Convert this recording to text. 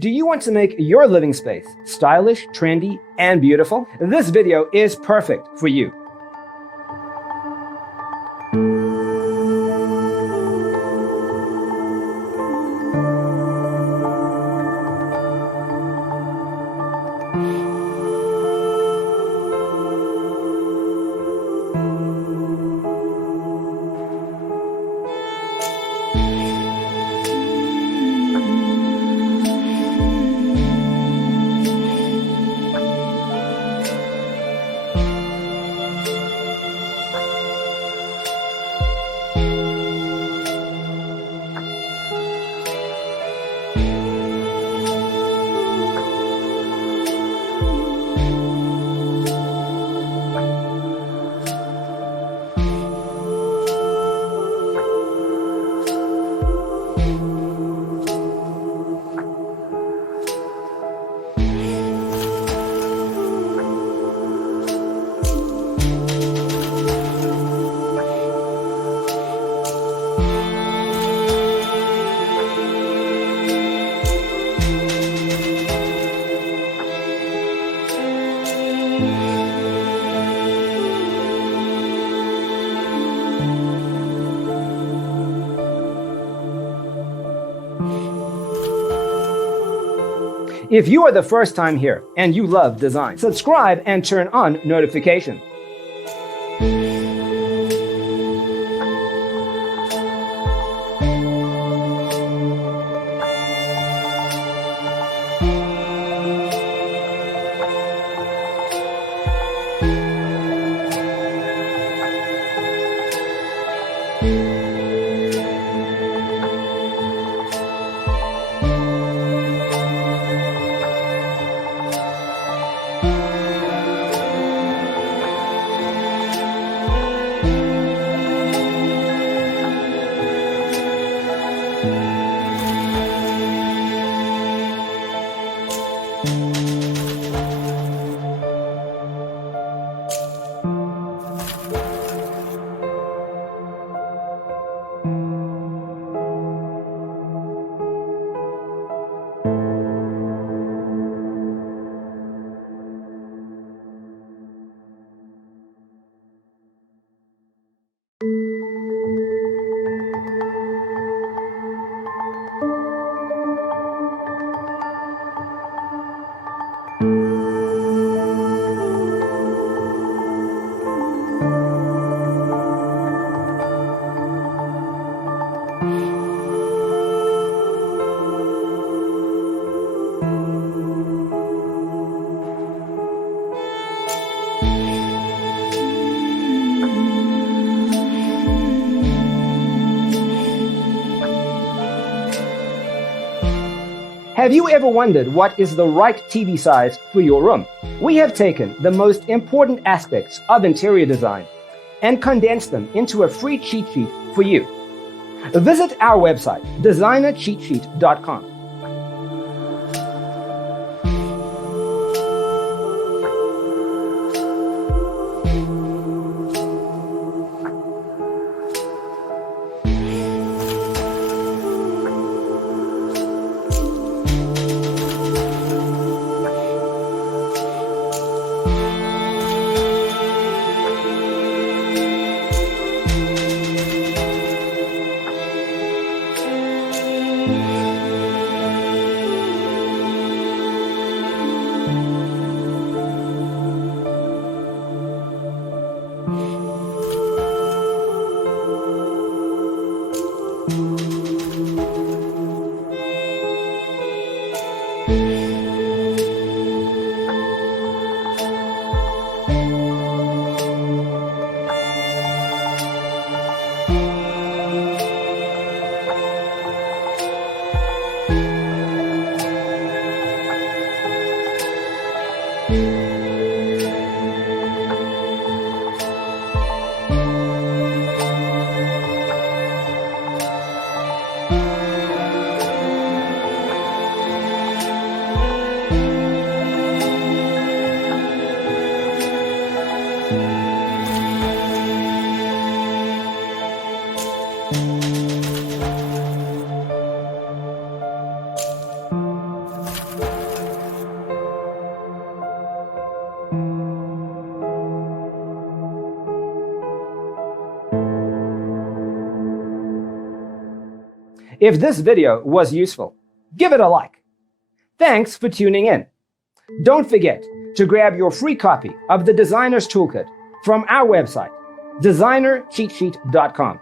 Do you want to make your living space stylish, trendy, and beautiful? This video is perfect for you. If you are the first time here and you love design, subscribe and turn on notifications. Have you ever wondered what is the right TV size for your room? We have taken the most important aspects of interior design and condensed them into a free cheat sheet for you. Visit our website, designercheatsheet.com. If this video was useful, give it a like. Thanks for tuning in. Don't forget to grab your free copy of the Designer's Toolkit from our website, designercheatsheet.com.